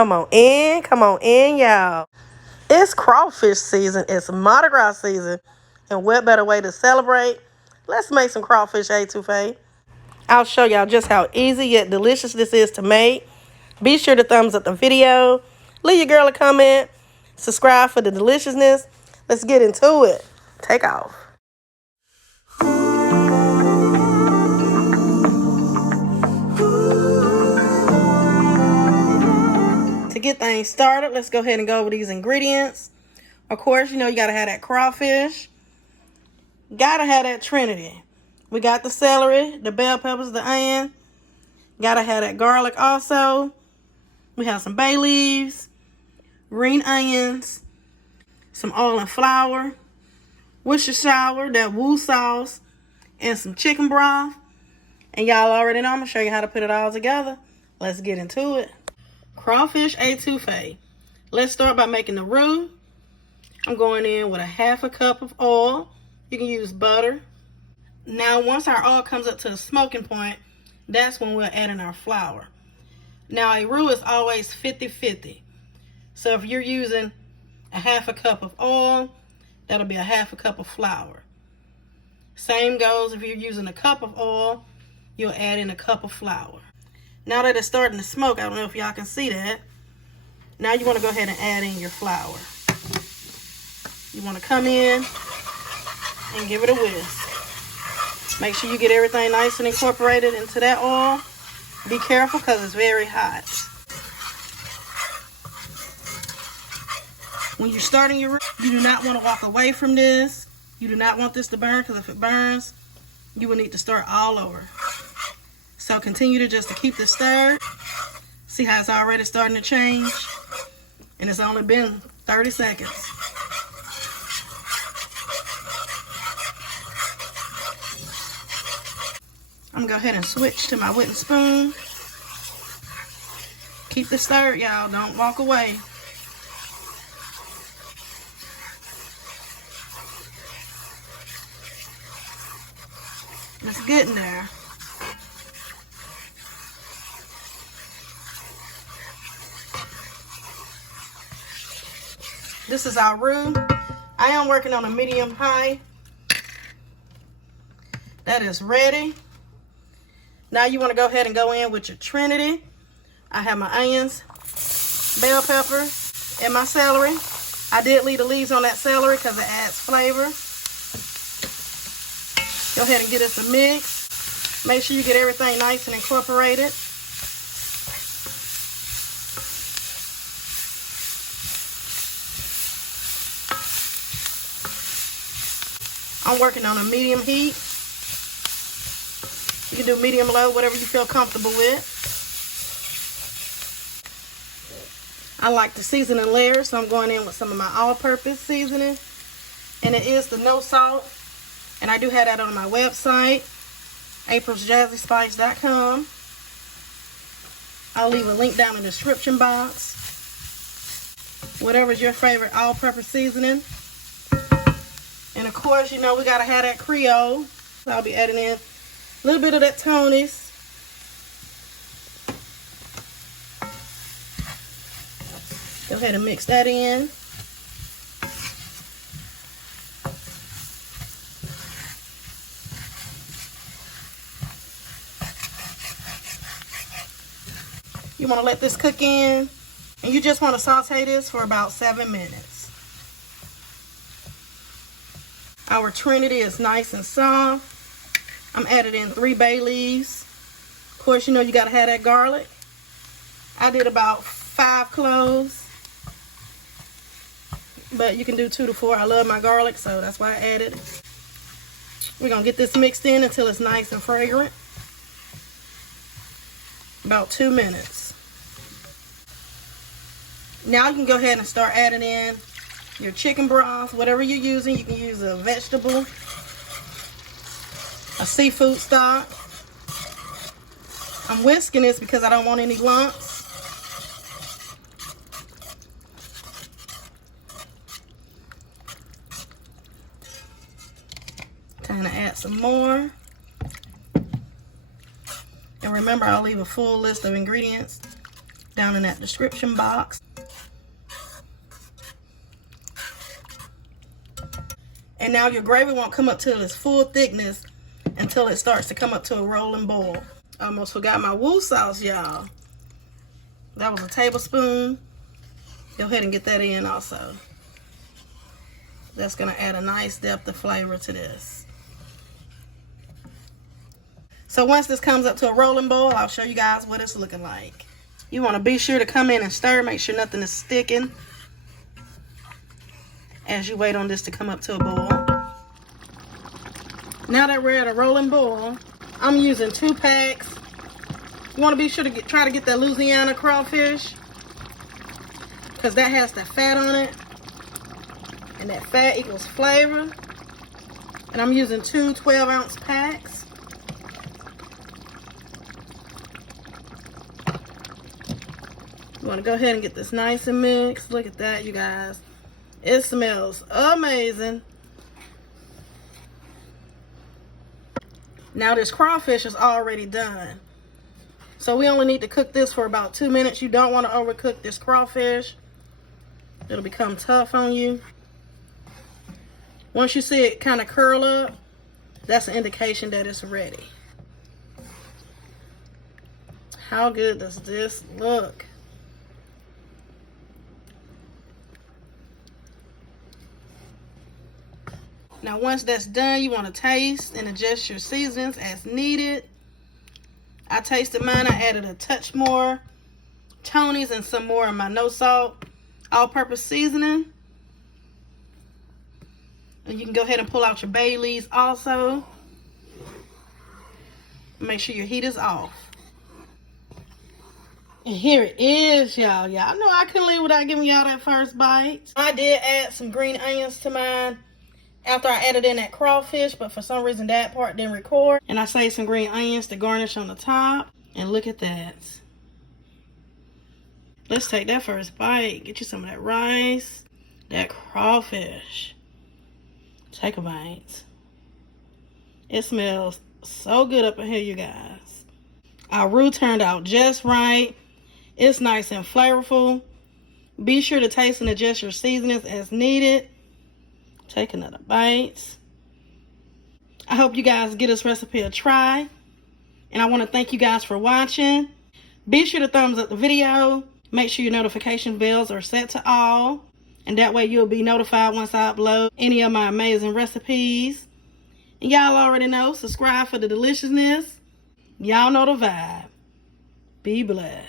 Come on in, y'all. It's crawfish season. It's Mardi Gras season. And what better way to celebrate? Let's make some crawfish étouffée. I'll show y'all just how easy yet delicious this is to make. Be sure to thumbs up the video. Leave your girl a comment. Subscribe for the deliciousness. Let's get into it. Take off. To get things started, let's go ahead and go over these ingredients. Of course, you know you gotta have that crawfish. Gotta have that trinity. We got the celery, the bell peppers, the onion. Gotta have that garlic also. We have some bay leaves, green onions, some oil and flour, Worcestershire, that roux sauce, and some chicken broth. And y'all already know I'm gonna show you how to put it all together. Let's get into it. Crawfish étouffée. Let's start by making the roux. I'm going in with a half a cup of oil. You can use butter. Now, once our oil comes up to the smoking point, that's when we're adding our flour. Now, a roux is always 50-50. So if you're using a half a cup of oil, that'll be a half a cup of flour. Same goes if you're using a cup of oil, you'll add in a cup of flour. Now that it's starting to smoke, I don't know if y'all can see that. Now you want to go ahead and add in your flour. You want to come in and give it a whisk. Make sure you get everything nice and incorporated into that oil. Be careful because it's very hot. When you're starting your roux, you do not want to walk away from this. You do not want this to burn, because if it burns, you will need to start all over. So continue to keep this stirred. See how it's already starting to change? And it's only been 30 seconds. I'm gonna go ahead and switch to my wooden spoon. Keep this stirred, y'all. Don't walk away. It's getting there. This is our roux. I am working on a medium high. That is ready. Now you want to go ahead and go in with your trinity. I have my onions, bell pepper, and my celery. I did leave the leaves on that celery because it adds flavor. Go ahead and get us a mix. Make sure you get everything nice and incorporated. I'm working on a medium heat. You can do medium low, whatever you feel comfortable with. I like to season in layers, so I'm going in with some of my all-purpose seasoning. And it is the no salt. And I do have that on my website, aprilsjazzyspice.com. I'll leave a link down in the description box. Whatever's your favorite all-purpose seasoning. And of course, you know, we gotta have that Creole. So I'll be adding in a little bit of that Tony's. Go ahead and mix that in. You want to let this cook in, and you just want to saute this for about 7 minutes. Our trinity is nice and soft. I'm adding in 3 bay leaves. Of course, you know you got to have that garlic. I did about 5 cloves, but you can do 2 to 4. I love my garlic, so that's why I added. We're going to get this mixed in until it's nice and fragrant. About 2 minutes. Now you can go ahead and start adding in your chicken broth, whatever you're using. You can use a vegetable, a seafood stock. I'm whisking this because I don't want any lumps. Time to add some more. And remember, I'll leave a full list of ingredients down in that description box. And now your gravy won't come up to its full thickness until it starts to come up to a rolling boil. I almost forgot my roux sauce, y'all. That was a tablespoon. Go ahead and get that in also. That's gonna add a nice depth of flavor to this. So once this comes up to a rolling boil, I'll show you guys what it's looking like. You wanna be sure to come in and stir, make sure nothing is sticking as you wait on this to come up to a boil. Now that we're at a rolling boil, I'm using 2 packs. You want to be sure to try to get that Louisiana crawfish, because that has the fat on it, and that fat equals flavor. And I'm using 2 12-ounce packs. You want to go ahead and get this nice and mixed. Look at that, you guys. It smells amazing. Now this crawfish is already done. So we only need to cook this for about 2 minutes. You don't want to overcook this crawfish. It'll become tough on you. Once you see it kind of curl up, that's an indication that it's ready. How good does this look? Now once that's done, you want to taste and adjust your seasonings as needed. I tasted mine. I added a touch more Tony's and some more of my no salt all-purpose seasoning. And you can go ahead and pull out your bay leaves also. Make sure your heat is off. And here it is, y'all. Y'all know I couldn't leave without giving y'all that first bite. I did add some green onions to mine after I added in that crawfish, but for some reason that part didn't record. And I saved some green onions to garnish on the top. And look at that. Let's take that first bite. Get you some of that rice, that crawfish. Take a bite. It smells so good up in here, you guys. Our roux turned out just right. It's nice and flavorful. Be sure to taste and adjust your seasonings as needed. Take another bite. I hope you guys give this recipe a try. And I want to thank you guys for watching. Be sure to thumbs up the video. Make sure your notification bells are set to all. And that way you'll be notified once I upload any of my amazing recipes. And y'all already know, subscribe for the deliciousness. Y'all know the vibe. Be blessed.